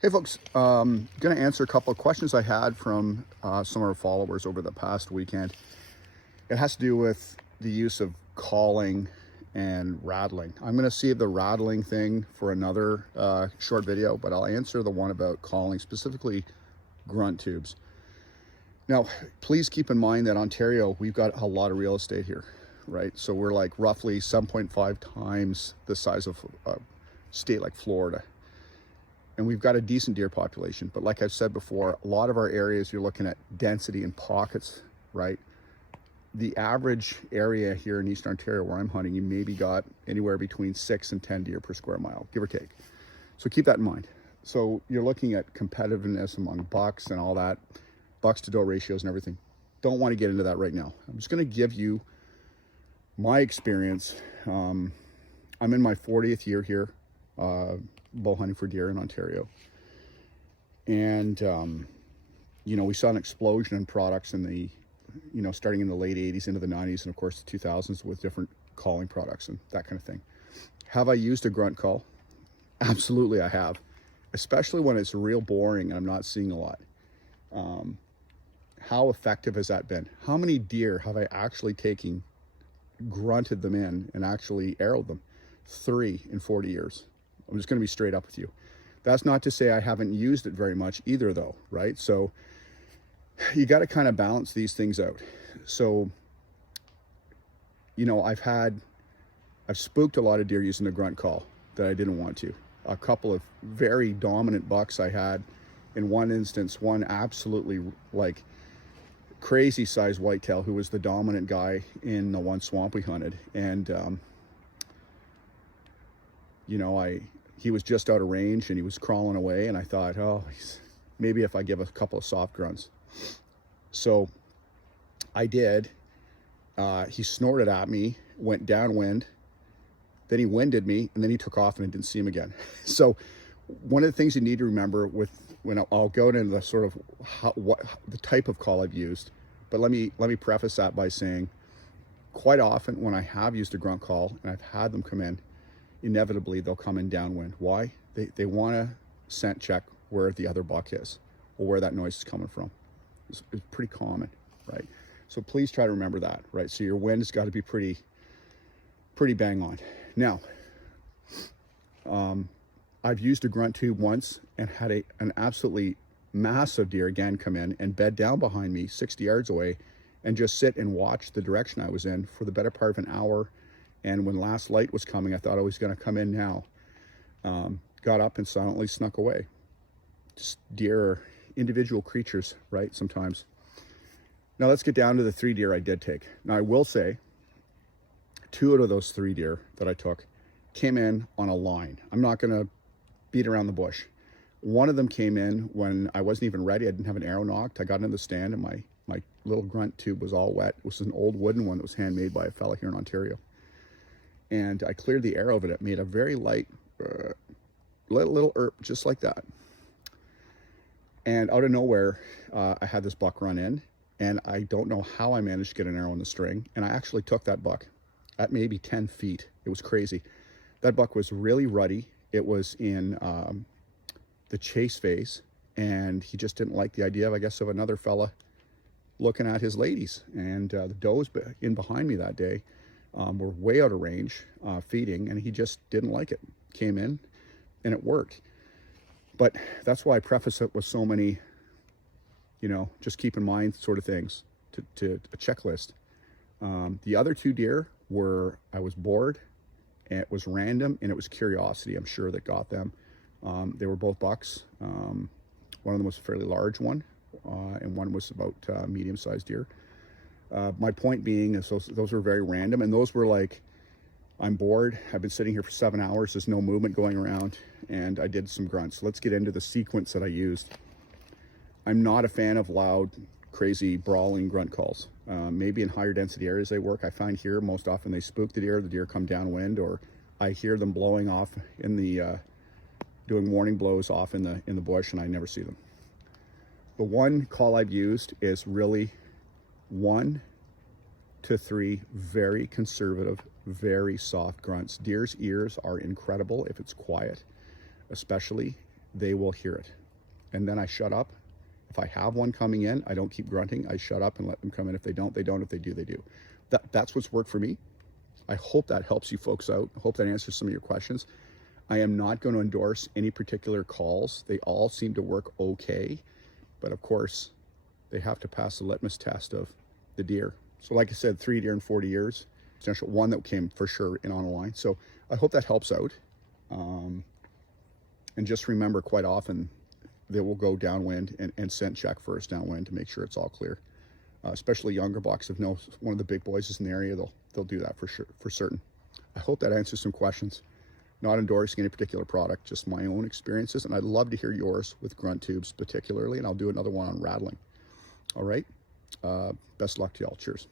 Hey folks, going to answer a couple of questions I had from some of our followers over the past weekend. It has to do with the use of calling and rattling. I'm going to save the rattling thing for another short video, but I'll answer the one about calling, specifically grunt tubes. Now, please keep in mind that Ontario, we've got a lot of real estate here, right? So we're like roughly 7.5 times the size of a state like Florida. And we've got a decent deer population, but like I've said before, a lot of our areas, you're looking at density and pockets, right? The average area here in Eastern Ontario where I'm hunting, you maybe got anywhere between 6 and 10 deer per square mile, give or take. So keep that in mind. So you're looking at competitiveness among bucks and all that, bucks to doe ratios and everything. Don't want to get into that right now. I'm just going to give you my experience. I'm in my 40th year here. Bow hunting for deer in Ontario, and we saw an explosion in products in the starting in the late 80s into the 90s, and of course the 2000s, with different calling products and that kind of thing. Have I used a grunt call? Absolutely I have, especially when it's real boring and I'm not seeing a lot. How effective has that been? How many deer have I actually grunted them in and actually arrowed them? 3 in 40 years. I'm just going to be straight up with you. That's not to say I haven't used it very much either though, right? So you got to kind of balance these things out. So, I've spooked a lot of deer using the grunt call that I didn't want to. A couple of very dominant bucks I had. In one instance, one absolutely like crazy size whitetail who was the dominant guy in the one swamp we hunted. And, he was just out of range and he was crawling away, and I thought, oh, maybe if I give a couple of soft grunts. So I did. He snorted at me, went downwind, then he winded me, and then he took off and I didn't see him again. So one of the things you need to remember when I'll go into the sort of the type of call I've used, but let me preface that by saying, quite often when I have used a grunt call and I've had them come in, inevitably they'll come in downwind. Why? They want to scent check where the other buck is or where that noise is coming from. It's pretty common, right? So please try to remember that, right? So your wind has got to be pretty bang on. Now, I've used a grunt tube once and had an absolutely massive deer again come in and bed down behind me 60 yards away and just sit and watch the direction I was in for the better part of an hour. And when last light was coming, I thought I was going to come in now. Got up and silently snuck away. Just deer are individual creatures, right? Sometimes. Now let's get down to the 3 deer I did take. Now I will say 2 out of those 3 deer that I took came in on a line. I'm not going to beat around the bush. One of them came in when I wasn't even ready. I didn't have an arrow nocked. I got into the stand and my little grunt tube was all wet. It was an old wooden one that was handmade by a fella here in Ontario. And I cleared the arrow of it. It made a very light, little erp, just like that. And out of nowhere, I had this buck run in, and I don't know how I managed to get an arrow in the string. And I actually took that buck at maybe 10 feet. It was crazy. That buck was really ruddy. It was in the chase phase, and he just didn't like the idea of another fella looking at his ladies. And the does in behind me that day were way out of range feeding, and he just didn't like it. Came in and it worked. But that's why I preface it with so many, just keep in mind sort of things to a checklist. The other 2 deer I was bored, and it was random, and it was curiosity, I'm sure, that got them. They were both bucks. One of them was a fairly large one, and one was about medium-sized deer. My point being is those were very random, and those were like, I'm bored, I've been sitting here for 7 hours, there's no movement going around, and I did some grunts. Let's get into the sequence that I used. I'm not a fan of loud, crazy, brawling grunt calls. Maybe in higher density areas they work. I find here most often they spook the deer come downwind, or I hear them blowing off in the, doing warning blows off in the bush, and I never see them. The one call I've used is really 1 to 3 very conservative, very soft grunts. Deer's ears are incredible if it's quiet, especially. they will hear it. And then I shut up. If I have one coming in, I don't keep grunting. I shut up and let them come in. If they don't, they don't. If they do, they do. That's what's worked for me. I hope that helps you folks out. I hope that answers some of your questions. I am not going to endorse any particular calls. They all seem to work okay. But of course, they have to pass the litmus test of the deer. So like I said, 3 deer in 40 years. Potential one that came for sure in on a line. So I hope that helps out. And just remember, quite often, they will go downwind and scent check first downwind to make sure it's all clear. Especially younger bucks. If no one of the big boys is in the area, they'll do that for sure, for certain. I hope that answers some questions. Not endorsing any particular product, just my own experiences, and I'd love to hear yours with grunt tubes particularly, and I'll do another one on rattling. All right, best luck to y'all. Cheers.